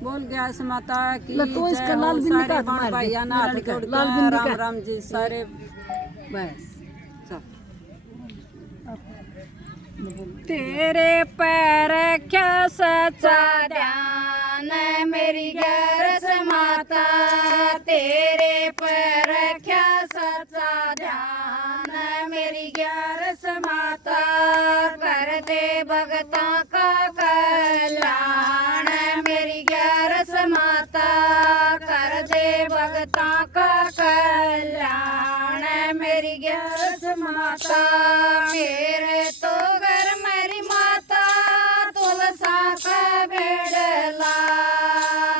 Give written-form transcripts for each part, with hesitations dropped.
बोल गया इस माता की तो इसका जय हो। लाल बिंदी सारे का बड़ मार भैया दे, नाथ लड़का, जोड़ लाल के बिंदी राम का। राम जी सारे। बस तेरे पैर क्या सच्चा ध्यान मेरी ग्यारस माता, तेरे पैर क्या सच्चा ध्यान मेरी ग्यारस माता, कर दे भगतों का कल्याण मेरी ग्यारस माता, कर दे भगतों का कल्याण मेरी ग्यारस माता। मेरे तो घर मेरी माता तुलसा का बेड़ला,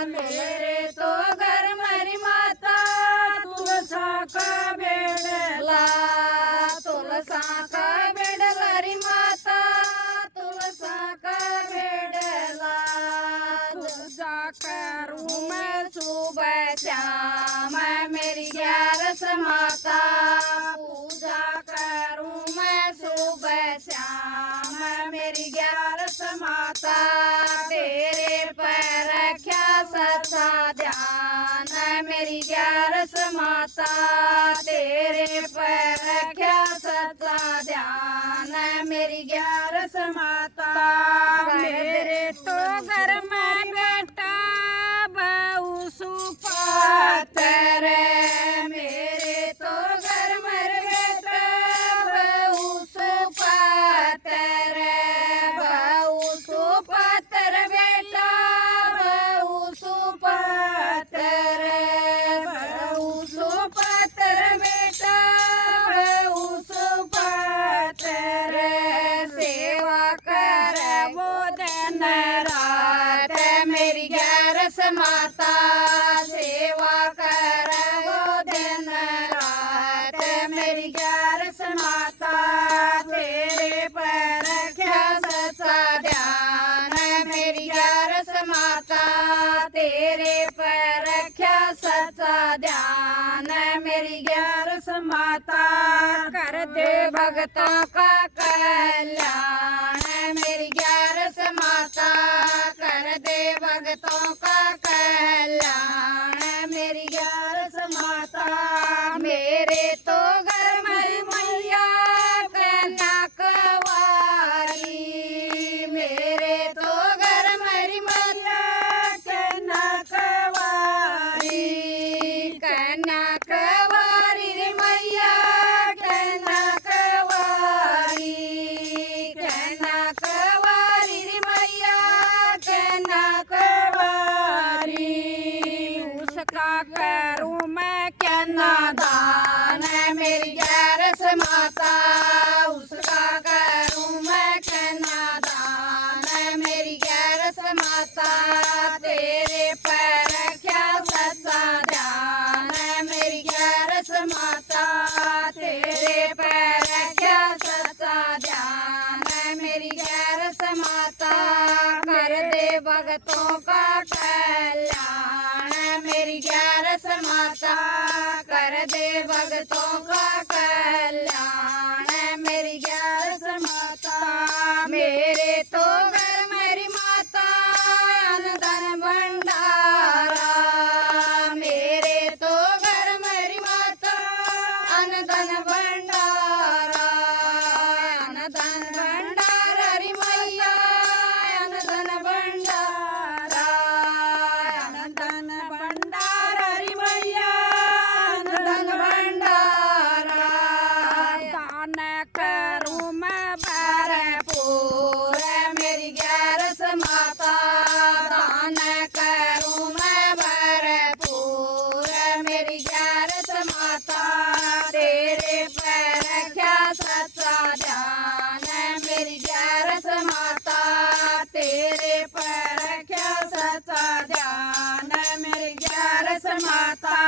मेरे तो घर मेरी माता तुलसा का बेड़ला, तुलसा का बेड़ला री माता तुलसा का बेड़ला, पूजा करूं मैं सुबह शाम मेरी ग्यारस माता, पूजा करूं मैं सुबह शाम मेरी ग्यारस माता, तेरे पैर क्या सच्चा ध्यान मेरी ग्यारस माता, तेरे पैर क्या सच्चा ध्यान मेरी ग्यारस माता। मेरे तो घर में बेटा बहू सुपात्र, मेरे तो घर में बेटा बहू सुपात्र, बहू सुपात्र बेटा बहू सुपात्र, बहू सुपात्र बेटा बहू सुपात्र, सेवा कर वो दिन रात मेरी ग्यारस माता, सेवा कर वो दिन रात मेरी ग्यारस माता, तेरे पर क्या सच्चा ध्यान मेरी ग्यारस माता, तेरे पर क्या सच्चा ध्यान मेरी ग्यारस माता, कर दे भगतों का कल्याण मेरी ग्यारस माता, कर दे भगतों का कल्याण मेरी ग्यारस माता। मेरे तो घर मेरी मैया कनकवारी, मेरे तो घर मेरी मैया कनकवारी, कनकवारी रे मैया कनकवारी, कनकवारी रे मैया कनकवारी, उसका करूं मैं क्या नादान मेरी ग्यारस माता, उसका करूं मैं क्या नादान मेरी ग्यारस माता, तेरे पैर क्या सच्चा ध्यान मेरी ग्यारस माता, तेरे पैर क्या सच्चा ध्यान मेरी ग्यारस माता, कर दे भगतों का कल्याण मेरी ग्यारस माता, कर दे भगतों का कल्याण मेरी ग्यारस माता। मेरे तो घर मेरी माता अनधन भंडारा, मेरे तो घर मेरी माता अनधन भंडारा, अनधन भंडारा री मैया अनधन भंडारा, अनधन भंडारा री मैया अनधन भंडारा, दान करूं मैं भरपूर मेरी ग्यारस माता, दान करूं मैं भरपूर मेरी ग्यारस माता, तेरे पैर क्या सच्चा ध्यान मेरी ग्यारस माता, तेरे पैर क्या सच्चा ध्यान मेरी ग्यारस माता,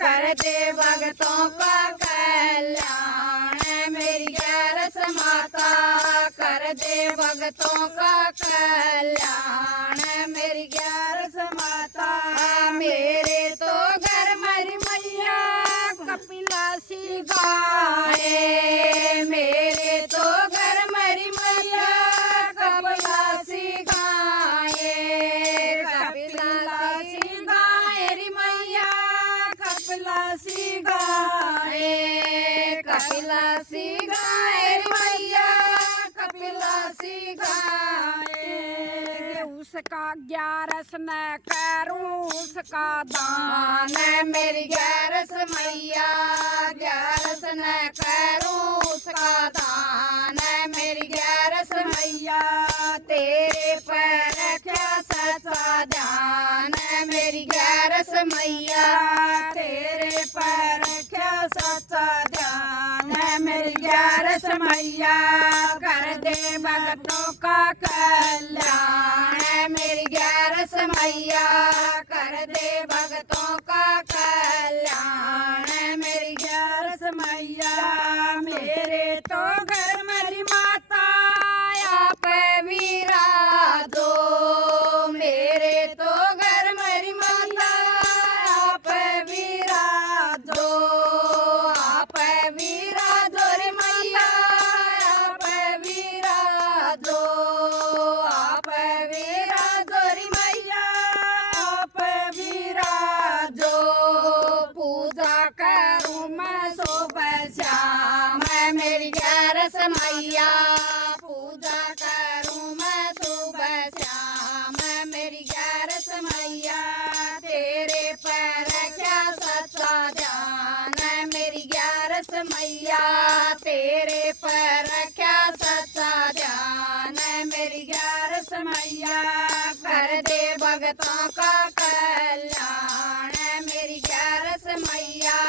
कर दे भगतों का कल्याण मेरी ग्यारस माता, कर दे भगतों का कल्याण मेरी ग्यारस माता। मेरे तो घर मेरी मैया कपिला सी गाए, मेरे तो घर मेरी मैया कपिला सी गाए, कपिला उसका 11 न करूं उसका दान मेरी 11 मैया 11 न करूं उसका दान मेरी 11 मैया तेरे पर क्या सच्चा ध्यान मेरी 11 मैया तेरे पर क्या सच्चा ध्यान मेरी 11 मैया कर दे भक्तों का कल्याण मेरी 11 मैया कर दे भक्तों का कल्याण मेरी 11 मैया मेरे तो घर मेरी माता आप विराजो मेरे तो घर मेरी माता आप विराजो रे मैया आप विराजो रे मैया आप विराजो पूजा करूं मैं सुबह शाम मेरी 11 मैया पूजा करूं मैं सुबह शाम मेरी 11 मैया तेरे पर क्या सच्चा ध्यान मेरी 11 मैया तेरे पर क्या सच्चा ध्यान मेरी 11 मैया कर दे भक्तों का कल्याण मेरी 11 मैया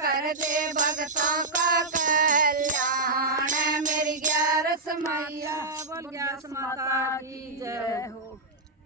कर दे भक्तों का